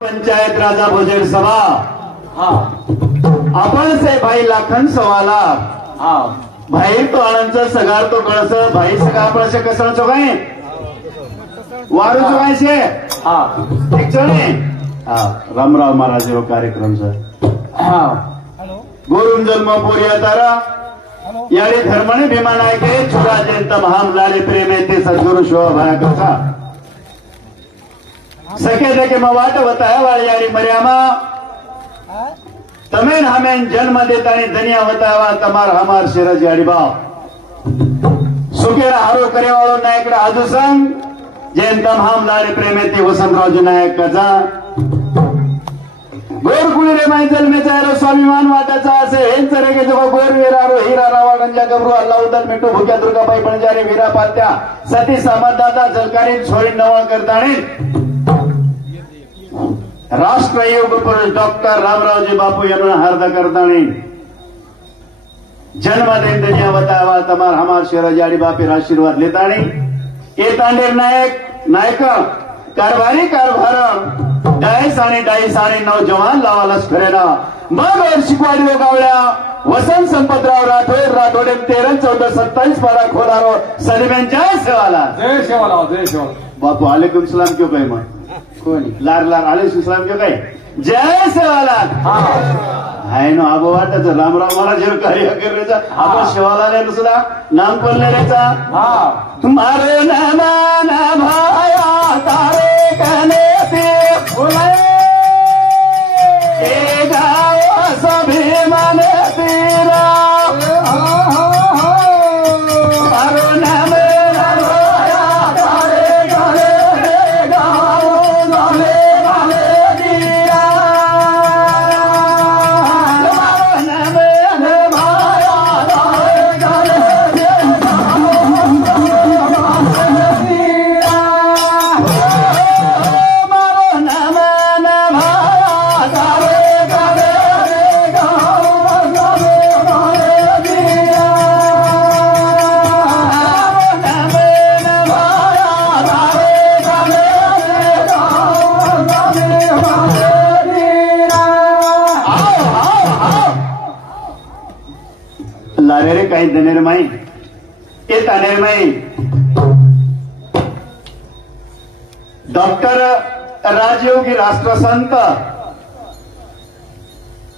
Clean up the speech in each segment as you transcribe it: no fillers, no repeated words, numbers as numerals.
पंचायत राजा भोजन सभा आपण से भाई लाखन सवाला भाई तो आनंद सगार तो कळस भाई सगा आपण से कसण चोगाय वारू चोगाय से ठीक चणे राम राम महाराज रो कार्यक्रम से गुरुम जन्म पोरिया तारा यारे धर्मने भीमान आहे के छुरा जयंत महाम लाले प्रेमे ते सद्गुरु शोभा भरा कसा सके थे कि मवाट बताया वाली यारी मर्यामा तमेन हमें जन्म देता नहीं दुनिया बताया तमार हमार सिरज यारी बाप सुखेरा हारो करे वालों नायक आजू संग जयंतम हम लारे प्रेमेती वसंतराव नायक कजा गोर कुळी रे माय जन्मे चायरो स्वाभिमान वाटाचा असे हेच रे के जो गोर वीरारो हीरा रावा गंजा गबरू अल्लाह उदल मिठू भुक्या दुर्गाबाई बनजारे वीरा पात्या सती समदाता जलकारी छोरी नवळ करताणी राष्ट्र योग पुरुष डॉक्टर रामरावजी बापू यांना हार्द करताणी जन्म दिन दुनिया बतावा तमार हमार शिरजाडी बापी आशीर्वाद लेताणी ए तांडेर नायक नायक कारभारी कारभार डायस आणि नौजवान लावा लष्करेला मग शिकवाडी लोकावल्या वसंत संपतराव राठोडे 13 14 27 बारा खोलारो सलीमेन जय सेवाला बापू वालेकुम सलाम क्यों कहे मैं कोणी लार लार आलेकुम सलाम क्यों कहे जय सेवाला हाय नो आबो वाटच रामराव महाराज कार्य करायचा आपण शिवाला सुद्धा नाम पडलेल्याचा तुम्हारे नामान भाया तारे कहने पे ए गाओ सभी मन तेरा लारे रे काही देणार माई ये तानेर माई डॉक्टर राजयोगी राष्ट्रसंत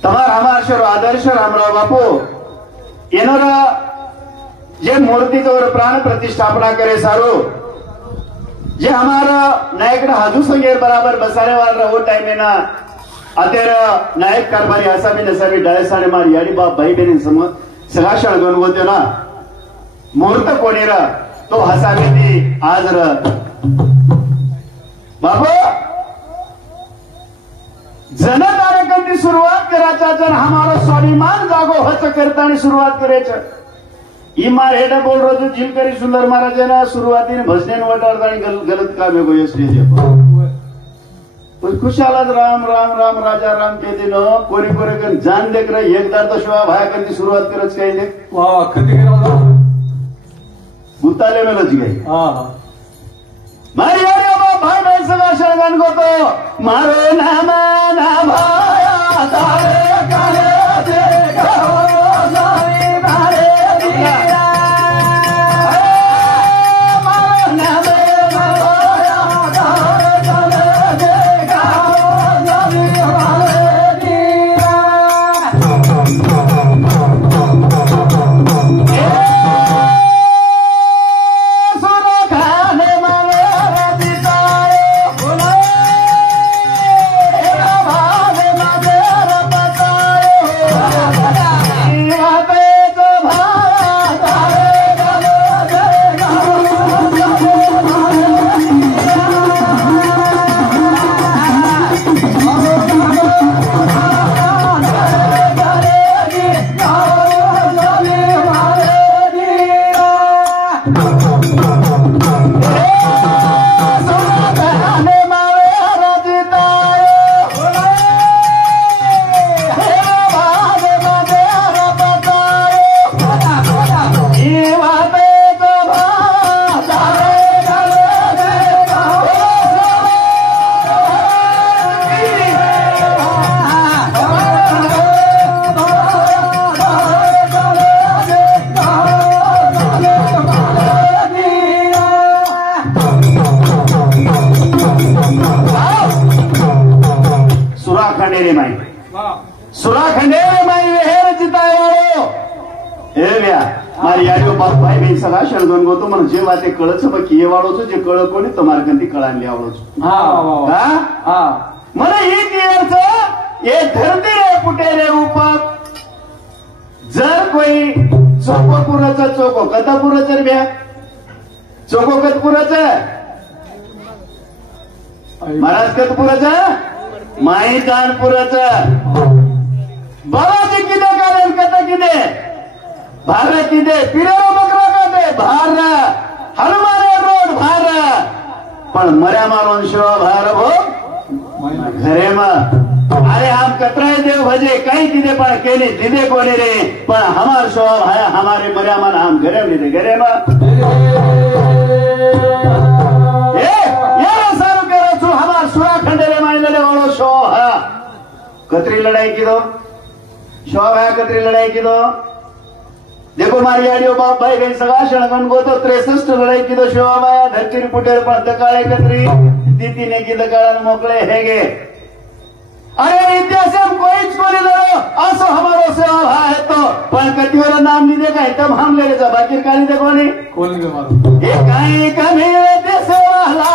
तमार हमार आदर्श रामराव बापू येणार जे मूर्ति और प्राण प्रतिष्ठापना करे सारो जे हमारा नायक हाजू संगेर बराबर बसाने वाला वो टाइम में ना अतेर नायक कारभारी असा भी नसावी डायसाने मार याडी बाप भाई बहनी समोर सगळा शळगण होते ना मुहूर्त कोणीरा तो हसावे ती आज र बाबू जनतारकांची सुरुवात करायचा जर हमारा स्वाभिमान जागो हच करताना सुरुवात करायचं ही मार हेडा बोल रोज जिलकरी सुंदर महाराजांना सुरुवातीने भजनेन वटारता आणि गलत काम है कोई स्टेज खुशालाच राम राम राम राजा राम कहते न कोणी कोणी जान देख रहे एकदा तो शिवा भाया कधी सुरुवात करत काही दे कधी गुताले मेलच गई मारी भाई भाई सगळा शळगान गोतो मारे नामा ना भाया तारे काले ते गाओ जाई मारे दिया Oh खंडेरे माई सुरा खंडेरे माई वेहेर चिताय वाळो हे व्या मारी याडीओ बाप भाई बहीण सगळा शणगण गोतो मन जे वाते कळच बकी ये वाळोच जे कळ कोणी तुम्हार गंती कळाली आवळोच मन ही तीर्थ ये धरती रे पुटे रे रूपक जर कोई चोकोपुराचा चोको कथापुराचा रे ब्या चोको कथपुराचा महाराज कथपुराचा माई कानपुराचा बाबाजी किती कारण कथा किती भारत किती पिरेरो बकरा काटे भार हनुमान रोड भार पण मर्या मारून शिवा भार भो घरे मग अरे हम कतराय देव भजे कहीं किदे पण केली दिदे कोणी रे पण हमार शोभ है हमारे मर्या मन हम घरे में घरे में ये सारू करो छु हमार सुरा खंडेरे माई लड़े वालो शोभ है कतरी लड़ाई की दो शोभ है कतरी लड़ाई की दो देखो मारी आडियो बाप भाई बहन सगळा शणगण गोतो 63 लढाई की दो शोभ आया धरती पुटेर पण दकाळे कतरी दीतीने की दकाळन मोकळे हेगे अरे इतिहास में कोई कोई लड़ो असो हमारो से है तो पण कतिवर नाम नहीं देखा तब हम ले जा बाकी काली देखो नहीं कौन के मारो ये काई कभी देश वाला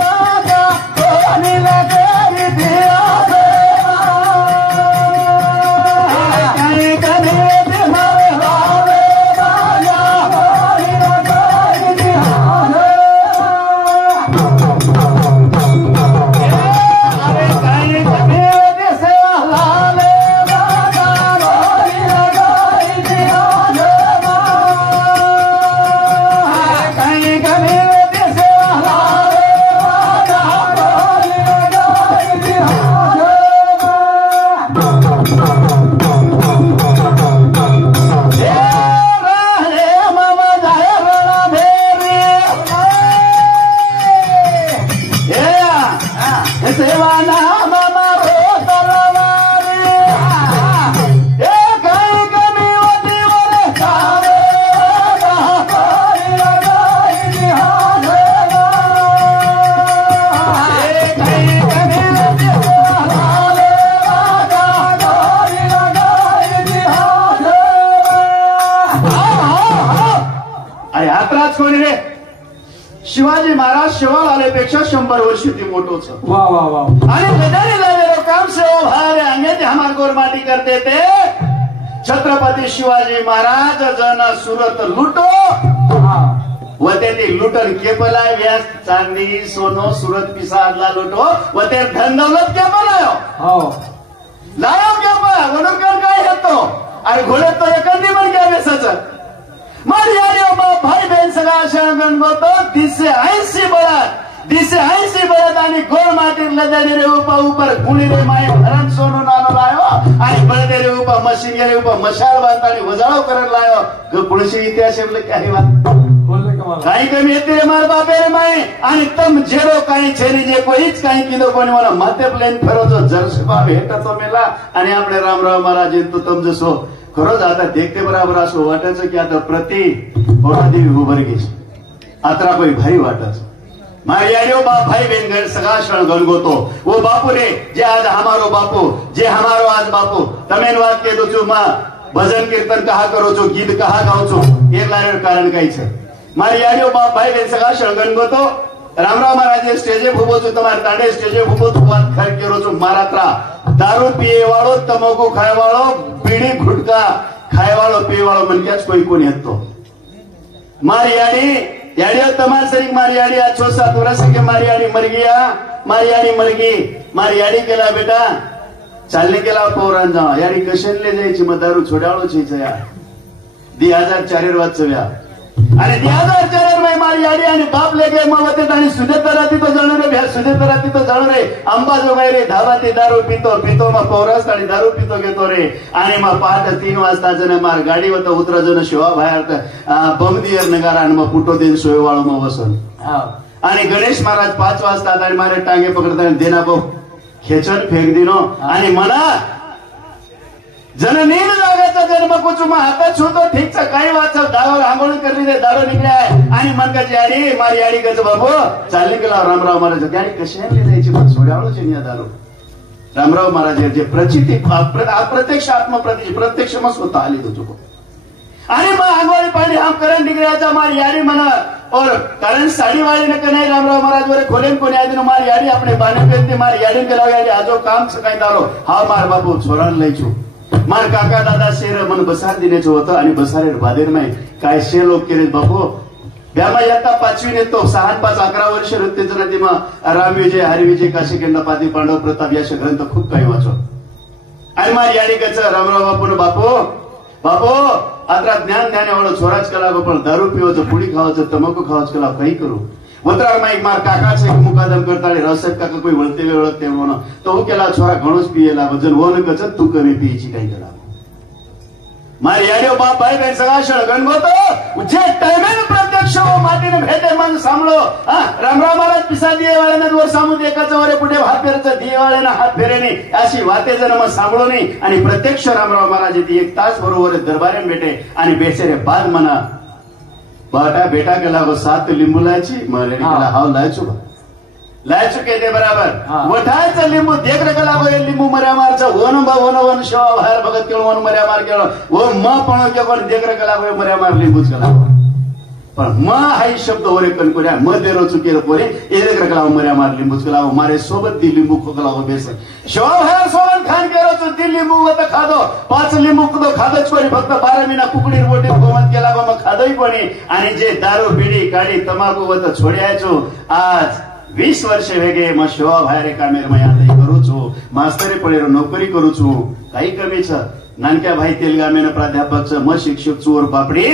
बागा कोनी लगे दिया दे काई कभी देश वाला बागा कोनी लगे दिया दे अरे काई शिवाजी महाराज शेवाळ आल्यापेक्षा 100 वर्ष ती मोठोच वाह वाह वाह आणि गदारी लागलेलो काम सेवा भारे अंगे ते हमार गोरमाटी करते ते छत्रपती शिवाजी महाराज जन सुरत लुटो व ते लुटन केपलाय व्यास चांदी सोनो सुरत पिसादला लुटो व ते धन दौलत केपलायो हो लायो केपला वडकर काय येतो आणि घोड्यात तो एकंदी पण घ्या बेसाचं मारी आडियो बाप भाई बहन सगळा शरणगण गोतो 280 बळत आणि गोल मातीर लदे रे ऊपर गुणी रे माय धरण सोनू नानो लायो आणि बळदे रे ऊपर मशीन रे ऊपर मशाल बांधतानी वजाळो करत लायो पुढची इतिहास आपले काही बात बोलले का मला काही कमी येते रे मार बापे रे माय आणि तम जेरो काही छेरी जे कोईच काही किलो कोणी मला माते प्लेन फेरवतो जरसबा भेटतो मेला आणि आपले रामराव महाराज तो तम जसो खरोच आता देखते बराबर असं वाटायचं की आता प्रति बोरादेवी उभरगीस आत्रा कोई भारी वाटच मारी आडियो बाप भाई बहन घर सगा शरण गणगोतो वो बापू रे जे आज हमारो बापू जे हमारो आज बापू तमेन बात के दो छु मां भजन कीर्तन कहा करो छो गीत कहा गाओ छो एक लारे कारण कई छे मारी आडियो बाप भाई बहन सगा शरण गणगोतो रामराव महाराज स्टेजे उभो છું તમારે તાડે સ્ટેજે ઉભો છું વાત ખર કર્યો છું મારા ત્રા દારૂ પીએ વાળો તમાકુ ખાય વાળો બીડી ગુટકા ખાય વાળો પીએ વાળો મન ક્યાં કોઈ કોની હતો મારી याडियो तमार सरी मारी याडी आज 6-7 वर्ष के मारी याडी मर गया मारी याडी मर गई मारी याडी केला बेटा चालने केला पोरान जा याडी कशनले जायची मग दारू छोडाळो छीच यार 2004 वाचव्या आणि 2004 में मारी याडी आणि बाप लेके मवते आणि सुदेतराती तो जाणू रे भ्या सुदेतराती तो जाणू रे अंबा जोगाई रे धावाती दारू पितो मग पोरास आणि दारू पितो घेतो रे आणि मग पहाटे 3 वाजता जण मार गाडी होता उतरा जण शिवा बाहेर बमदियर नगार आणि मग फुटो देन सोयवाळो मग बसून आणि गणेश महाराज 5 वाजता आणि मारे टांगे पकडताना देना भाऊ खेचन फेक दिनो आणि म्हणा जननीन जागाचा जन्म कुचुमा हातात छूतो ठीकचा काही वाचव दावर आंघोळ करली रे दारू निघलाय आणि मनकाची आडी मारी आडी गज बाबू चालली गेला रामराव महाराज त्याने कशाने जायची मग सोडावळोच या दारू रामराव महाराज जे प्रचिती अप्रत्यक्ष प्रत्यक्ष मग स्वतः आले तुझको आणि मग आंगवारी पाणी हम करण निघायचा मार यारी म्हणा और कारण साड़ी वाले ने कनाई रामराव महाराज वरे खोलेन कोणी आदि नो मार याडी अपने बाने पेते मार याडी कराव याडी आजो काम सकाळी दारो हा मार बापू छोरान लईचू मार काका दादा शेर मन बसार दिनेच होतं आणि बसारे बादेर नाही काय शे लोक केले बापू ब्यामा येता 5वी नेतो 6-5-11 वर्ष रत्तेच नदी मग रामविजय हरिविजय काशीकेंद्र पादी पांडव प्रताप या ग्रंथ खूप काही वाचो आणि मार याडी कच रामराव बापू बापू आता ज्ञान एवढं छोराच कला पण दारू पिवायचं पुडी खावायचं तंबाखू खावायचं कला काही करू वत्रार माईक मार काकाच एक मुकादम करता रसद काका कोई वळते वळते म्हणून तो केला छोरा घणोच पियेला वजन वन कच तू कमी पियची काही कला मार याडियो बाप भाई बहन सगळा शळगण होतो जे टाइमेन प्रत्यक्ष हो मातीने भेटे मन सांभळो रामराव महाराज पिसा दिये वाळेने वर सामून एकाच वरे पुढे हात फेरचं दिये वाळेने हात फेरेने अशी वाते जण मग सांभळो नाही आणि प्रत्यक्ष रामराव महाराज येते 1 तास बरोबर दरबारेन भेटे आणि बेसेरे बाद म्हणा बाटा बेटा के लागो 7 लिंबू लायची मले केला हाव लायचो कहते बराबर वठायचं लिंबू देख रे लागो लिंबू मर्या मारचं वन शेवा बाहेर बघत केलं वन मर्या मार केलं व म पण के कोण देख रे लागो मर्या मार लिंबूच केला पण म हाई शब्द वरे कणकोऱ्या म देरो चुकेर पोरे ए देख रे लागो मर्या मार लिंबूच केला मारे सोबत दी लिंबू खोकलागो बेस शेवा बाहेर सोबत खान केरो चु दी लिंबू वत खादो 5 लिंबू कुदो खादच कोणी फक्त 12 महिना कुकडी रोटी गोमत केला मग खादोई कोणी आणि जे दारू बिडी काडी तंबाखू वत छोड्याचो आज 20 वर्ष वेगे मग शिवा बाहेर एका मेरमयात करू छू मास्तरी पडेर नोकरी करू छू काही कमीच नानक्या भाई तेलगामेन प्राध्यापक म शिक्षक चोर बापडी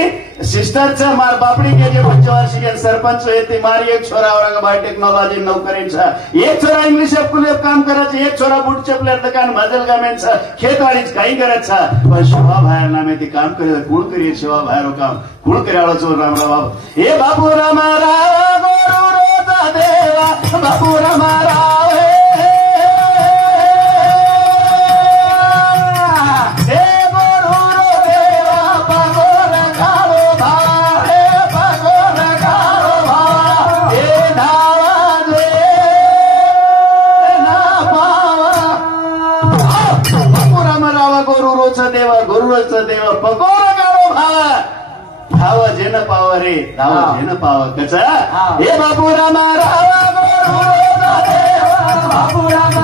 सिस्टरचं मार बापडी गेले पंचवार्षिक सरपंच येते मार एक छोरा औरंगाबाद टेक्नॉलॉजी नोकरींचा एक छोरा इंग्लिश स्कूल काम करायचं एक छोरा बुट चपलेर दुकान मजल गामेंचा खेतवाडीच काही करायचं पण शिवा बाहेर नामे ते काम करे कुळ करी शिवा बाहेर काम कुळ कराळो चोर रामराव बाबू हे बापू रामाराव गोरू रोजा देवा बापू रामाराव देव पकोर गाडो भाव जेन पाव रे धाव जेन पाव कच हे बापू रामा रावा गोरू देव बापू रामा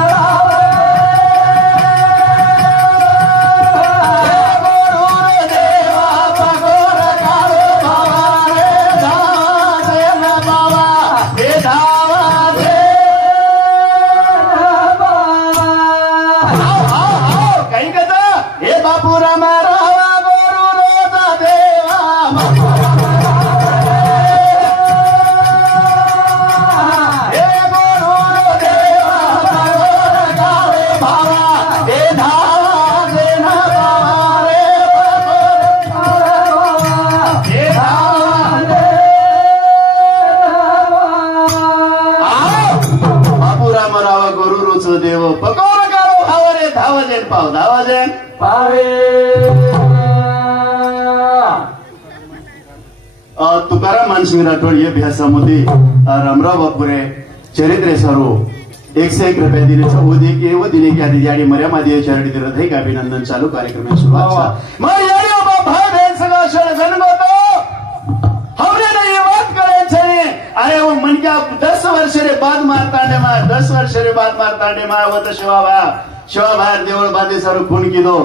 देव पकोर गाडो भाव रे धाव जेन पाव धाव जेन पावे तुकाराम मानसिंह राठोड ये भ्यासामध्ये रामराव बापुरे चरित्रे सरो 101 रुपये दिने वो दिने की आदि याडी मर्या मादी चरणी दिरत है अभिनंदन चालू कार्यक्रम सुरुवात मग याडी बाबा भाव बहन सगळं शरण होतो हमने नहीं बात करे छे अरे वो मन क्या 10 वर्ष रे बाद मारतांडे मार 10 वर्ष रे बाद मारतांडे मार वो तो शिवा बाहेर देवळ बांधे सारो खून कीधो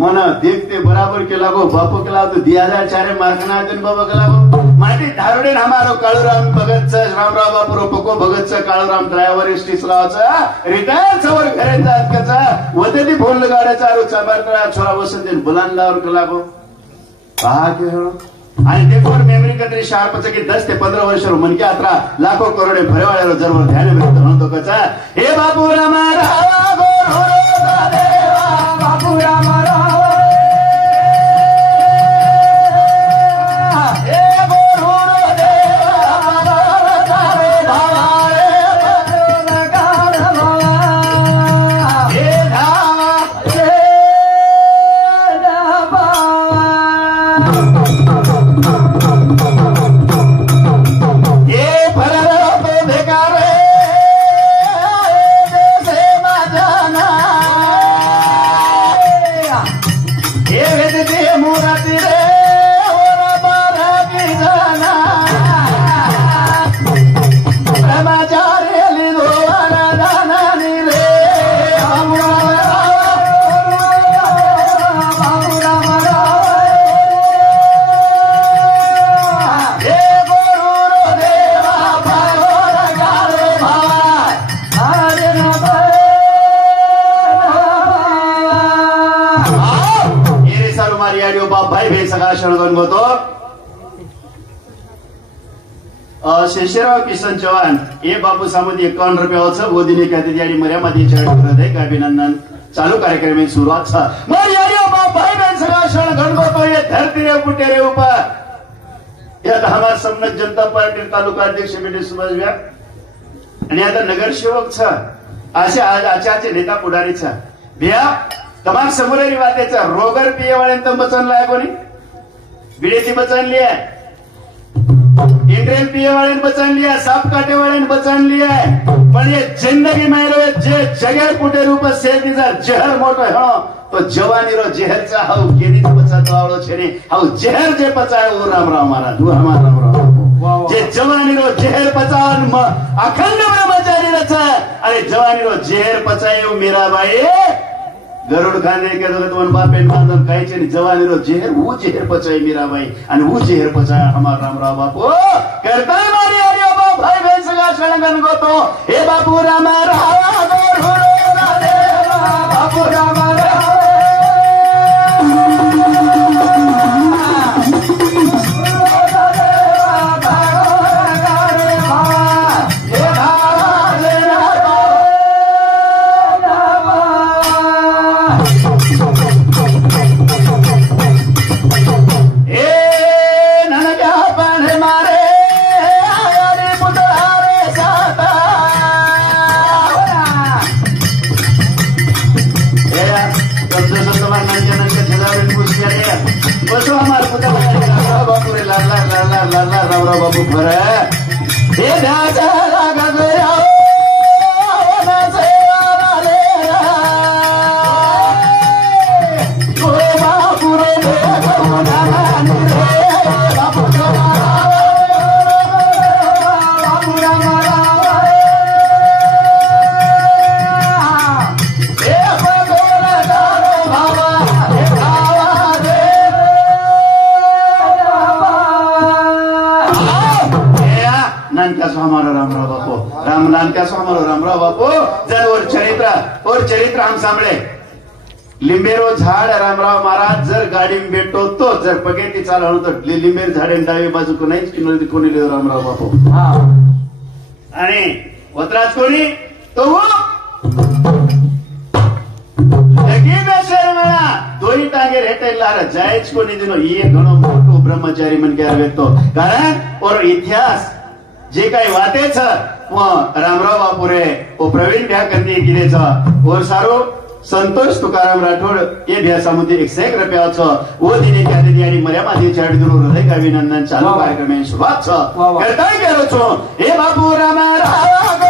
मन देखते बराबर के लागो बापू के लागो 2004 मार्कना दिन बाबा के लागो माटी धारुडे हमारो काळूराम भगत रामराव बापू पको भगत काळूराम ड्रायव्हर एसटी चलावचा रिटायर सवर घरे जात कचा वते ती फोन लगाड्याचा आरो चाबारतळा छोरा वसंत बुलांदावर के लागो पहा के आणि ते कोण मेमरी कतरी शार्पच की 10 ते 15 वर्ष मन के अत्रा लाखो करोडे भरेवाळ्यावर जरवर ध्यान भेटत म्हणतो कचा हे बापू रामा रावा गोरू देवा बापू रामा शळगण होतो शेषराव किसन चव्हाण हे बापू सामोदी 51 रुपयाचं गोदिनी खाते आणि मर्यामध्ये हृदय अभिनंदन चालू कार्यक्रम में सुरुवात था मर्यादा बाप भाई बहन सगा शळगण होतो ये धरती रे पुटे रे ऊपर यात हमार समनक जनता पार्टी तालुका अध्यक्ष बेटे सुभाष व्याप आणि आता नगरसेवक छ असे आचाचे नेता पुढारी छ भैया तमाम समोरेरी वातेचा रोगर पियेवाळ्यांत बचनलाय कोणी बिडेती बचनली आहे इंडियन पियेवाळ्यान बचनली आहे साप काटेवाळ्यान बचनली आहे पण ये जिंदगी में जे जगह पुटे रूप से जहर मोटो हो तो जवानी रो जहर चा हाउ केनी बचातो आवळो छेने हाउ जहर जे पचाय ओ राम राम महाराज वो हमारा राम राम जे जवानी रो जहर पचान अखंड ब्रह्मचारी रचा अरे जवानी रो जहर पचाय ओ मीराबाई गरुड़ खाने के तो बापेन बांधन खाई छे जवानी रो जहर वो जहर पचाय मीराबाई आणि वो जहर पचाय हमारा राम राम बापू करता मारी अरे बाप भाई बहन सगा शळगण गोतो हे बापू राम राम बापू राम बाबू भर हे ध्याचा लागा गया हमारा रामराव बापू राम नाम क्या सो हमारा रामराव बापू जर और चरित्र हम सांभळे लिंबेरो झाड रामराव महाराज जर गाडी भेटतो तो जर पगेती चालवतो तर लिंबेर झाडे डावी बाजू कोणीच किनोली कोणी लिहो रामराव बापू आणि वत्राज कोणी तो दोन्ही टांगे रेटायला जायच कोणी दिनो ये घणो मोठो ब्रह्मचारी मन के व्यक्तो कारण और इतिहास जे काही वाटेच रामराव बापुरे ओ प्रवीण भ्या कंदी किदेच और सारो संतोष तुकाराम राठोड ये भ्यासामध्ये 101 रुपयाचं ओ दिने त्या दिनी आणि मर्यामध्ये चाडी दुनो हृदय अभिनंदन चालू कार्यक्रम सुरुवात करताय करो छो हे बापू राम राम